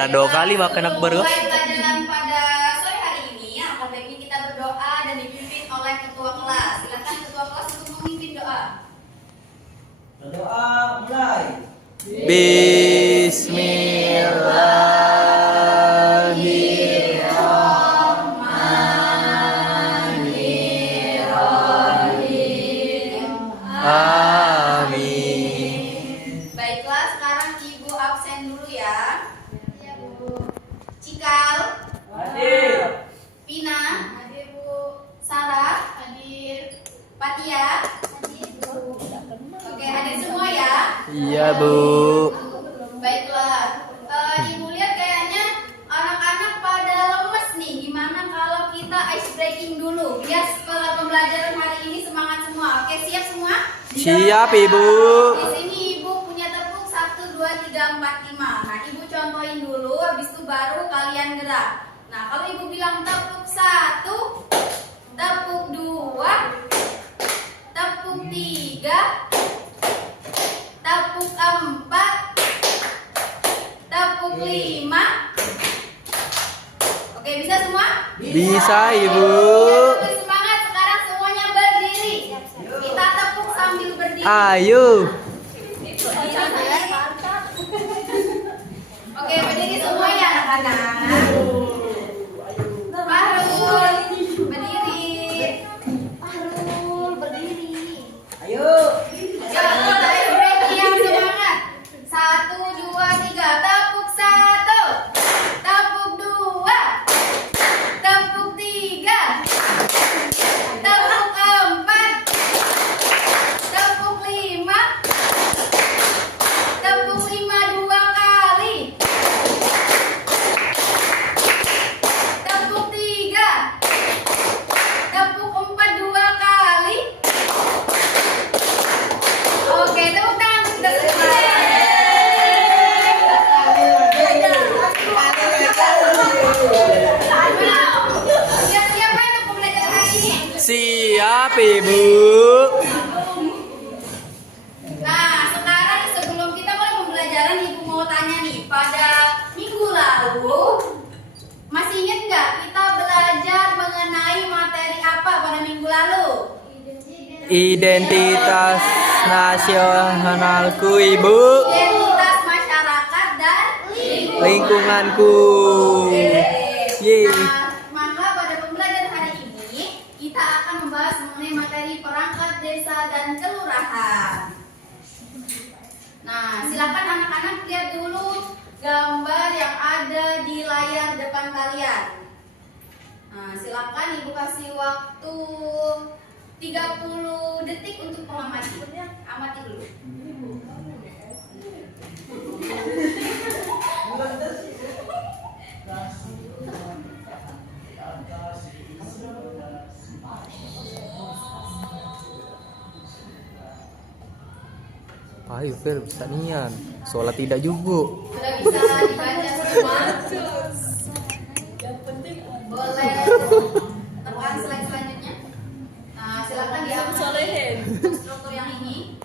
Pernah 2 kali makan akbar. Mulai pelajaran pada sore hari ini, akan baiknya kita berdoa dan dipimpin oleh ketua kelas. Silakan ketua kelas untuk memimpin doa. Berdoa mulai. Bismillahirrahmanirrahim. Amin. Baiklah, sekarang Ibu absen dulu ya. Iya, Bu. Cikal, Hadir. Pina, hadir Bu. Sarah, hadir. Patia, hadir Bu. Oke, hadir semua ya. Iya, Bu. Baiklah, Ibu lihat kayaknya anak-anak pada lemes nih. Gimana kalau kita ice breaking dulu? Biar setelah pembelajaran hari ini semangat semua. Oke, siap semua? Siap, Ibu. Di sini Ibu punya tepuk 1, 2, 3, 4, 5. Nah, Ibu contohin dulu, habis itu baru kalian gerak. Nah, kalau Ibu bilang tepuk 1, tepuk 2, tepuk 3, tepuk 4, tepuk 5. Oke, bisa semua? Bisa, Ibu. Lebih semangat, sekarang semuanya berdiri. Kita tepuk sambil berdiri. Ayo. Oke, berdiri semua ya anak-anak. Fahrul, berdiri. Ayo. Jangan ice breaking yang semangat. 1, 2, 3, tepuk 1, tepuk 2, tepuk 3, tepuk 4, tepuk 5, tepuk 5 2 kali, tepuk 3, tepuk 4 2 kali. Oke, tepuk tangan kita semua. Siap-siap ya untuk pembelajaran hari ini? Siap, Ibu. Nah, sekarang sebelum kita mulai pembelajaran, Ibu mau tanya nih, pada minggu lalu masih ingat nggak kita belajar mengenai materi apa pada minggu lalu? Identitas nasionalku, Ibu. Identitas masyarakat dan Lingkunganku. Yeay. Nah, maka pada pembelajaran hari ini kita akan membahas mengenai materi perangkat desa dan kelurahan. Nah, silakan anak-anak lihat dulu gambar yang ada di layar depan kalian. Nah, silakan Ibu kasih waktu 30 detik untuk mengamati. Amati dulu. Ayo, Fer, bisa nian. Sholat tidak juga. Sudah bisa dibaca semua? Boleh tekan slide selanjutnya. Nah, silakan diamati untuk struktur yang ini.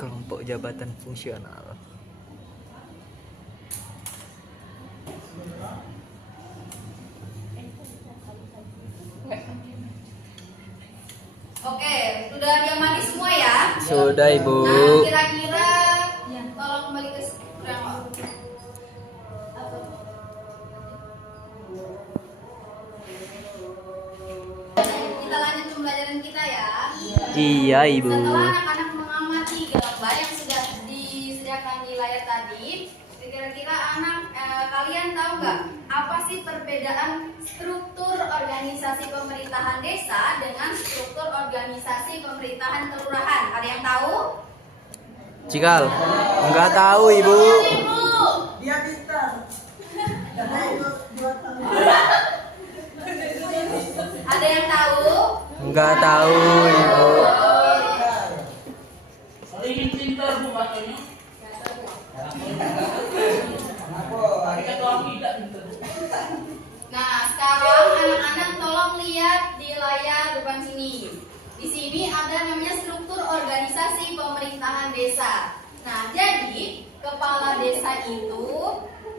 Kelompok jabatan fungsional. Oke, sudah diamati semua ya? Sudah, Ibu. Nah, kira-kira tolong kembali ke kurang. Kita lanjut pembelajaran kita ya. Iya, Ibu. Setelah anak-anak mengamati gambar yang sudah disediakan di layar tadi, kira-kira kalian tahu nggak apa sih perbedaan struktur organisasi pemerintahan desa dengan struktur organisasi pemerintahan kelurahan? Ada yang tahu? Cikal, enggak tahu, Ibu. Ibu. Dia pintar. Ada yang tahu? Enggak tahu, Ibu. Paling pintar Bu makanya. Nah, sekarang anak-anak tolong lihat di layar depan sini. Di sini ada namanya struktur organisasi pemerintahan desa. Nah, Nah, jadi kepala desa itu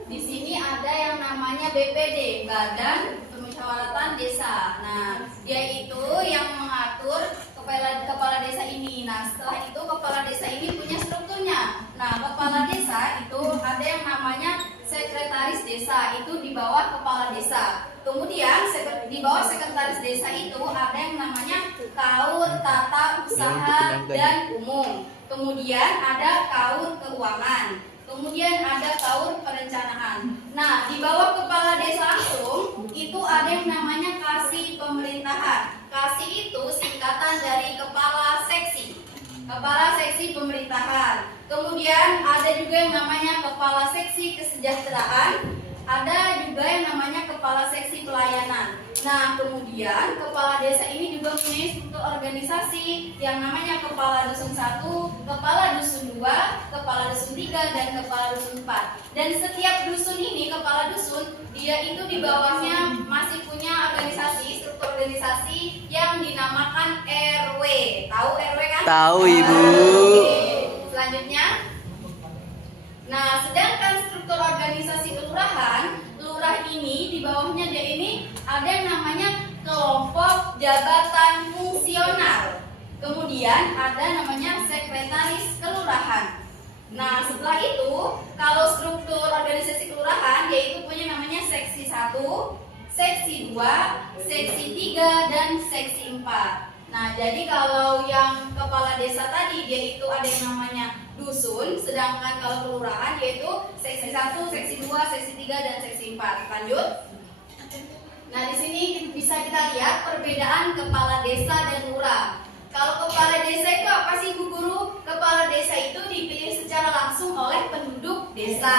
di sini ada yang namanya BPD, Badan Permusyawaratan Desa. Nah, dia itu yang mengatur kepala desa ini. Nah, setelah itu kepala desa ini punya strukturnya. Nah, kepala desa itu ada yang namanya sekretaris desa, itu di bawah kepala desa. Kemudian di bawah sekretaris desa itu ada yang namanya KAUR Tata Usaha dan Umum. Kemudian ada KAUR Keuangan. Kemudian ada KAUR Perencanaan. Nah, di bawah kepala desa langsung itu ada yang namanya Kasih Pemerintahan. Kasih itu singkatan dari Kepala Seksi. Kepala Seksi Pemerintahan. Kemudian ada juga yang namanya Kepala Seksi Kesejahteraan. Ada juga yang namanya Kepala Seksi Pelayanan. Nah, kemudian kepala desa ini juga punya struktur organisasi yang namanya Kepala Dusun 1, Kepala Dusun 2, Kepala Dusun 3, dan Kepala Dusun 4. Dan setiap dusun ini, kepala dusun, dia itu di bawahnya masih punya organisasi, struktur organisasi yang dinamakan RW. Tahu RW kan? Tahu, Ibu. Oke. Selanjutnya, nah, sedangkan struktur organisasi kelurahan, lurah ini di bawahnya dia ini ada yang namanya kelompok jabatan fungsional. Kemudian ada namanya sekretaris kelurahan. Nah, setelah itu kalau struktur organisasi kelurahan dia itu punya namanya seksi 1, seksi 2, seksi 3, dan seksi 4. Nah, jadi kalau yang kepala desa tadi dia itu ada yang namanya dusun, sedangkan kalau kelurahan yaitu seksi 1, seksi 2, seksi 3, dan seksi 4. Lanjut. Nah, di sini bisa kita lihat perbedaan kepala desa dan lurah. Kalau kepala desa itu apa sih, Bu Guru? Kepala desa itu dipilih secara langsung oleh penduduk desa.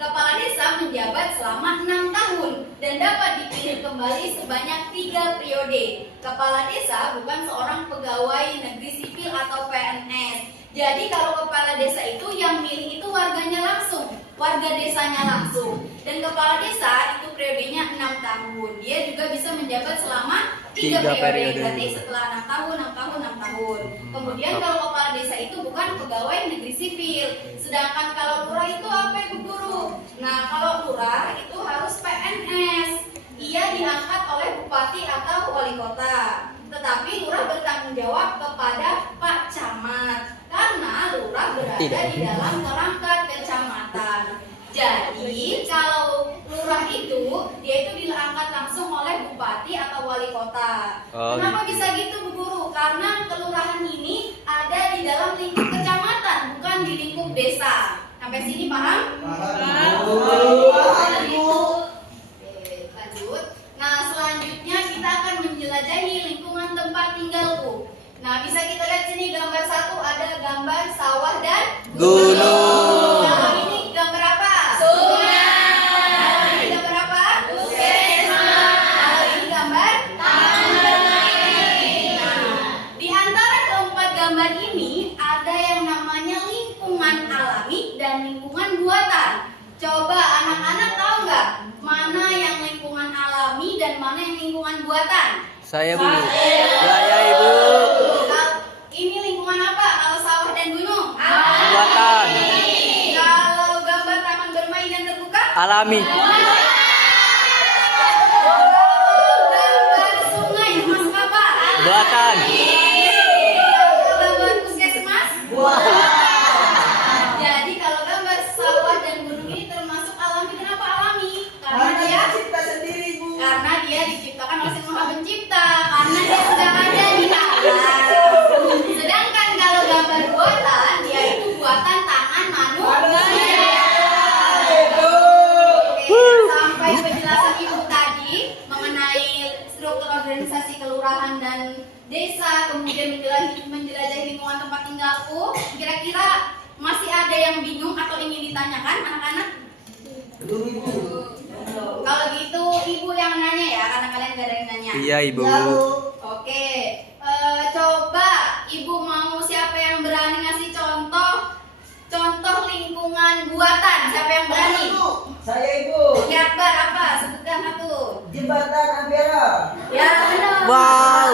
Kepala desa menjabat selama 6 tahun dan dapat dipilih kembali sebanyak 3 periode. Kepala desa bukan seorang pegawai negeri sipil atau PNS. Jadi kalau kepala desa itu yang milih itu warganya langsung, warga desanya langsung. Dan kepala desa itu periodenya 6 tahun. Dia juga bisa menjabat selama 3 periode. Berarti setelah 6 tahun, 6 tahun, 6 tahun. Kemudian kalau kepala desa itu bukan pegawai negeri sipil. Sedangkan kalau lurah itu apa, Ibu Guru? Nah, kalau lurah itu harus PNS. Ia diangkat oleh bupati atau wali kota. Tetapi lurah bertanggung jawab kepada Pak Camat karena lurah berada di dalam perangkat kecamatan. Jadi kalau lurah itu dia itu diangkat langsung oleh bupati atau wali kota. Kenapa bisa gitu, Bu Guru? Karena kelurahan ini ada di dalam lingkup kecamatan, bukan di lingkup desa. Sampai sini paham? Lanjut. Nah, selanjutnya kita akan menjelajahi lingkungan tempat tinggalku. Nah, bisa kita lihat sini gambar 1 ada gambar sawah dan gunung. Nah, ini gambar apa? Sungai. Ini gambar apa? Puskesmas. Kalau ini gambar taman bermain. Nah, di antara keempat gambar ini ada yang namanya lingkungan alami dan lingkungan buatan. Coba anak-anak tahu nggak mana yang lingkungan alami dan mana yang lingkungan buatan? Saya, Bu. Saya, Ibu. Ini lingkungan apa? Kalau sawah dan gunung? Buatan. Kalau gambar taman bermain dan terbuka? Alami. Gambar sungai termasuk apa? Buatan. Gambar puskesmas? Jadi kalau gambar sawah dan gunung ini termasuk alami. Kenapa alami? Karena dia cipta sendiri, Bu. karena dia diciptakan oleh Sang Maha Pencipta, karena dia sudah ada di alam. Sedangkan kalau gambar buatan, dia itu buatan tangan manusia. Oke, sampai penjelasan Ibu tadi mengenai struktur organisasi kelurahan dan desa, kemudian menjelajahi lingkungan tempat tinggalku. Kira-kira masih ada yang bingung atau ingin ditanyakan, anak-anak? Kalau gitu Ibu yang nanya ya, karena kalian gak ada yang nanya. Iya, Ibu. Oke, coba Ibu mau siapa yang berani ngasih contoh lingkungan buatan? Siapa yang berani? Saya, Ibu. Ya, Akbar, apa? Sebutkan satu. Jembatan Ampera. Ya, benar. Wow.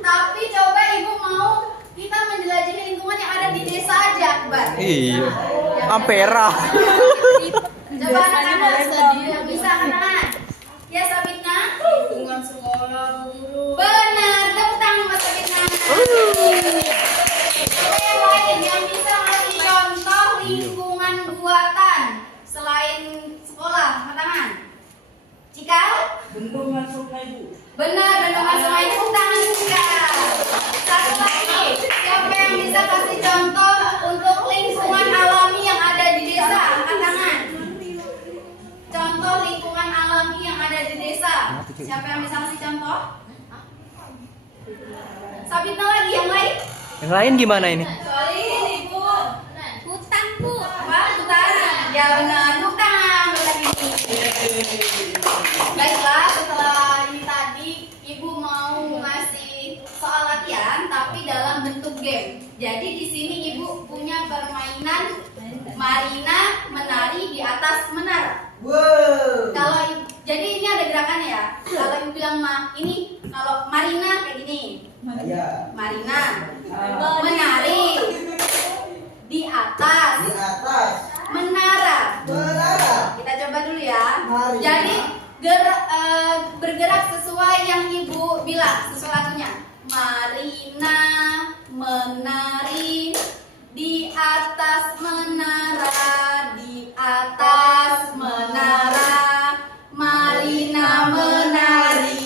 Tapi coba Ibu mau kita menjelajahi lingkungan yang ada di desa aja, Akbar. Iya. Ampera. Coba anak-anak yang bisa angkat. Ya Sabitna. Lingkungan sekolah guru. Benar, tepuk tangan buat Sabitna. Ada yang lain yang bisa ngasih contoh lingkungan buatan selain sekolah, angkat tangan. Cikal? Bendungan sungai Bu. Benar, bendungan sungai, tepuk tangan Cikal. Satu lagi, siapa yang bisa kasih contoh untuk lingkungan alami yang ada di desa? Angkat tangan. Contoh lingkungan alami yang ada di desa. Siapa yang bisa kasih contoh? Sabitna lagi, yang lain? Yang lain gimana ini? Soal ini, Bu. Hutan bu. Apa? Hutan. Ya benar, hutan. Benar ini. Baiklah, setelah ini tadi Ibu mau ngasih soal latihan tapi dalam bentuk game. Jadi di sini Ibu punya permainan Marina menari di atas menara. Wow. Jadi ini ada gerakannya ya. Kalau Ibu bilang ini kalau Marina kayak gini. Ya. Marina menari di atas Di atas. menara. Menara. Kita coba dulu ya. Mari. Jadi bergerak sesuai yang Ibu bilang, sesuai lagunya. Marina menari di atas menara, di atas menara. Marina menari.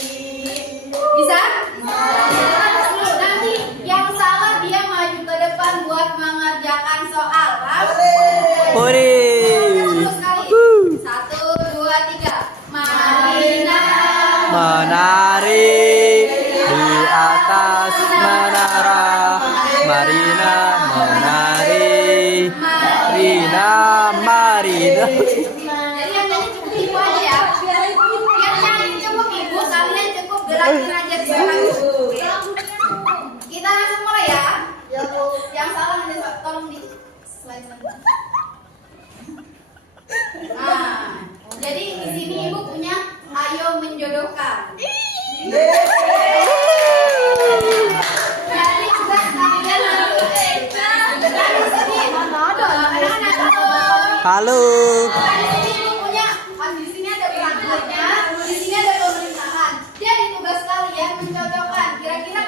Bisa? Atas dulu. Nanti yang salah dia maju ke depan buat mengerjakan soal. Paham? Ore. Terus sekali. 1, 2, 3. Marina Menari di atas menara. Marina menari. Marina Marina. Jadi yang nyanyi cukup Ibu aja ya. Yang nyanyi cukup Ibu, kalian cukup gerakin aja di belakang. Kita langsung mulai ya. Ya Bu. Yang salah nanti tolong di slide selanjutnya. Nah, jadi di sini Ibu punya ayo menjodohkan. Jadi juga kalian harus dari sini. Anak-anak Halo. di sini Ibu punya, di sini ada perangkatnya, di sini ada pemerintahan. Jadi tugas kalian mencocokkan. Kira-kira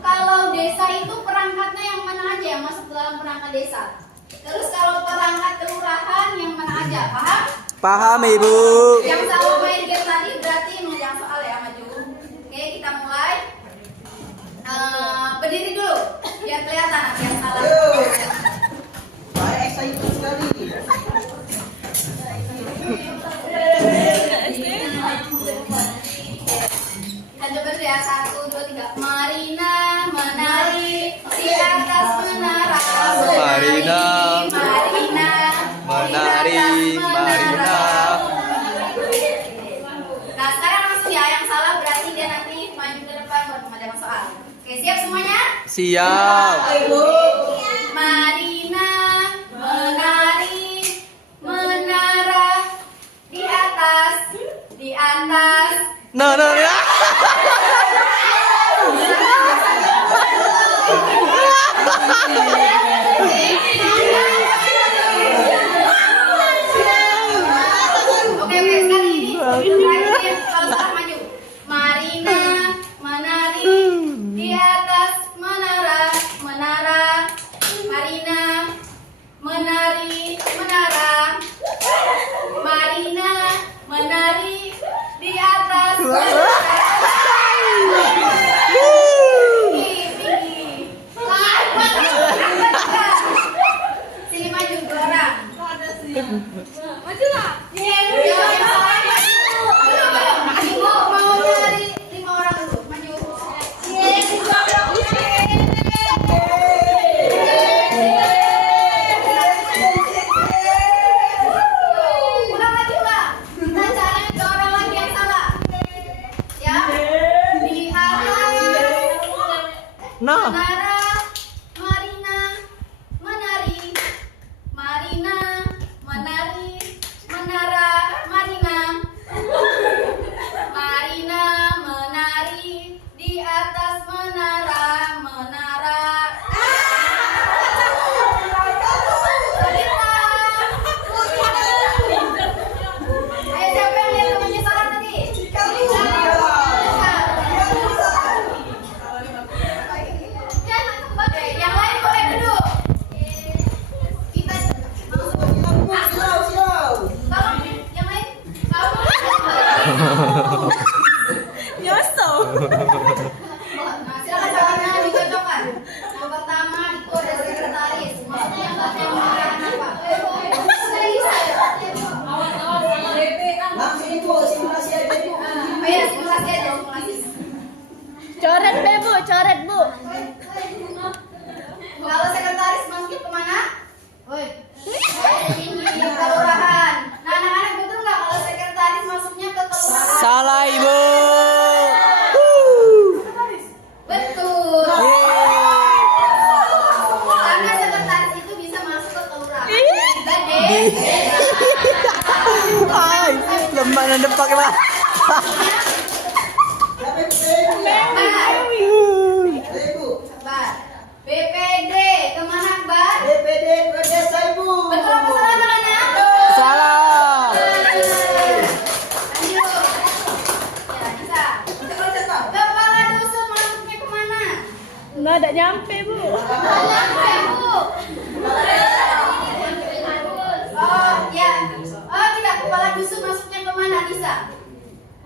kalau desa itu perangkatnya yang mana aja yang masuk ke dalam perangkat desa. Terus kalau perangkat kelurahan yang mana aja, paham? Paham Ibu. Yang salah main game tadi berarti mengerjakan soal ya, maju. Oke, kita mulai. Berdiri dulu, biar kelihatan apa yang salah. Yo. Saya excited sekali. Kita coba dulu ya, 1, 2, 3. Marina menari di atas menara. Marina Marina menari, Marina. Nah sekarang langsung ya, yang salah berarti dia nanti maju ke depan buat mengerjakan soal. Oke, siap semuanya? Siap. Ibu. Marina menari menara di atas No no ya. Oke, sekali ini terakhir, kalau salah maju. Marina menari di atas menara. Marina menari menara. Marina menari di atas menara. Nyosok. Nah, silakan jawabnya dicocokkan. Yang pertama itu ada sekretaris. Maksudnya yang pemilihan apa? Langsung ibu, simulasi aja ibu. Oh ya, simulasi aja, simulasi. Coret deh Bu, coret Bu. Kalau sekretaris masuknya kemana? Woi. Ini kelurahan. Nah, anak-anak betul nggak kalau sekretaris masuknya ke kelurahan? Salah ibu. Betul. Yeay. Karena sekretaris itu bisa masuk ke kelurahan. Dan desa. Ay, lemah dan depak lah. Siapa ibu? Saya ibu ya? Saya ibu. Akbar. BPD kemana Akbar? DPD ke desa ibu. Betul apa salah namanya? Salah. Lanjut. Ya, bisa. Kepala dusun masuknya kemana? Nggak ada nyampe Bu. Bu. Oh, ya. Oh, tidak. Kepala dusun masuknya kemana? Bisa.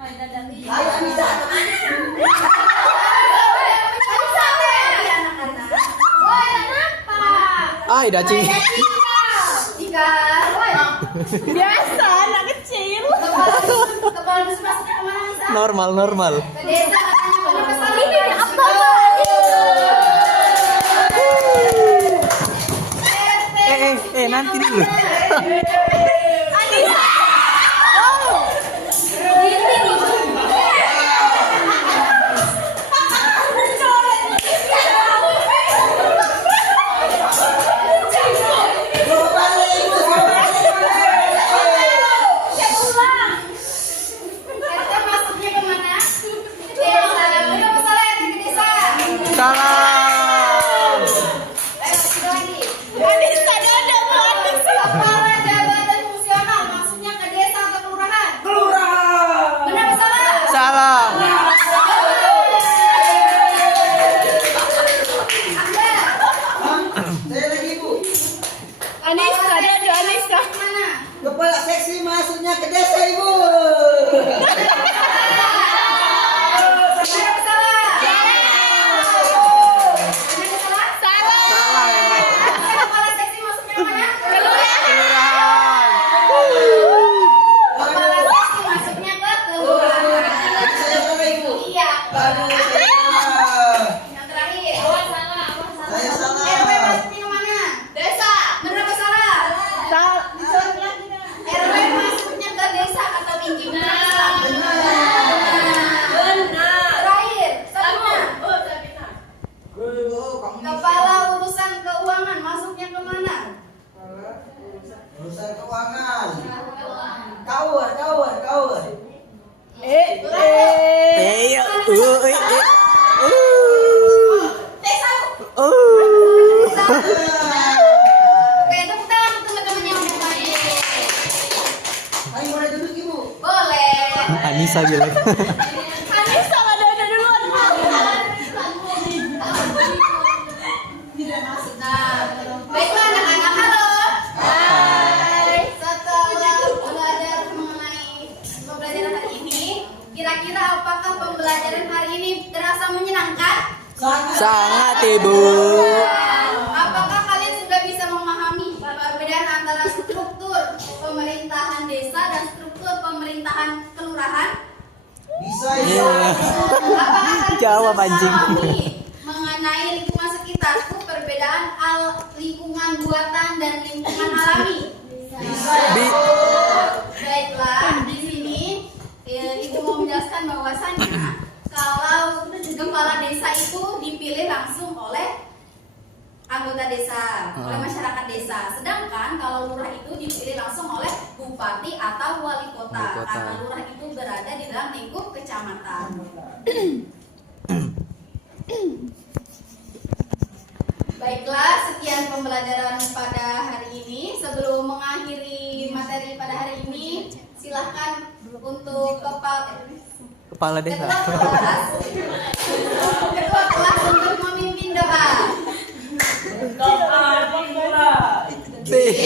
Ayo Anissa. Bisa, deh, anak-anak. Woi, kenapa? Ay, daci. Jika, woi. Biasa anak kecil. Kepala dusun masuknya kemana? Bisa. Normal, normal. Ke desa katanya kenapa salah? Ini apa? Nanti dulu. Anissa. RT masuknya kemana? Ke desa. Kenapa salah RT ke desa? Salah. Ayo, satu lagi. Anissa ada Bu Anissa. Kepala jabatan fungsional masuknya ke desa atau kelurahan? Kelurahan. Benar apa salah? Salah. Anda. Saya lagi ibu. Anissa ada Anissa. Mana? Kepala seksi masuknya ke desa ibu. Benar apa salah? Benar apa salah? Salah memang. Kepala seksi masuknya kemana? Kelurahan. Kepala seksi masuknya ke kelurahan. Saya salah ibu. Iya. Aduh, saya salah. Yang terakhir. Saya salah. RW masuknya kemana? Desa. Benar apa salah? RW masuknya ke desa atau minggu? Terakhir, selanjutnya. Kepala urusan keuangan masuknya kemana? Urusan keuangan. Kawan. Desa. Ah. Oke, tepuk tangan untuk teman-teman yang udah main. Ayo mulai duduk ibu. Boleh. Anissa bilang. Anissa ada duluan Bu. Nah, baiklah anak-anak, halo. Setelah belajar mengenai pembelajaran hari ini, kira-kira apakah pembelajaran hari ini terasa menyenangkan? Sangat ibu. Apakah kalian sudah bisa memahami perbedaan antara struktur pemerintahan desa dan struktur pemerintahan kelurahan? Bisa Iya. ya. Apakah kalian Jawab, bisa anjing. memahami mengenai lingkungan sekitarku, perbedaan lingkungan buatan dan lingkungan alami? Bi- Baiklah, di sini Ibu mau menjelaskan bahwasannya kalau kepala desa itu dipilih langsung oleh anggota desa, oleh masyarakat desa. Sedangkan kalau lurah itu dipilih langsung oleh bupati atau wali kota. Wali kota. Karena lurah itu berada di dalam lingkup kecamatan. Baiklah, sekian pembelajaran pada hari ini. Sebelum mengakhiri materi pada hari ini, silahkan untuk Kepala desa. ketua kelas untuk memimpin doa. Bi-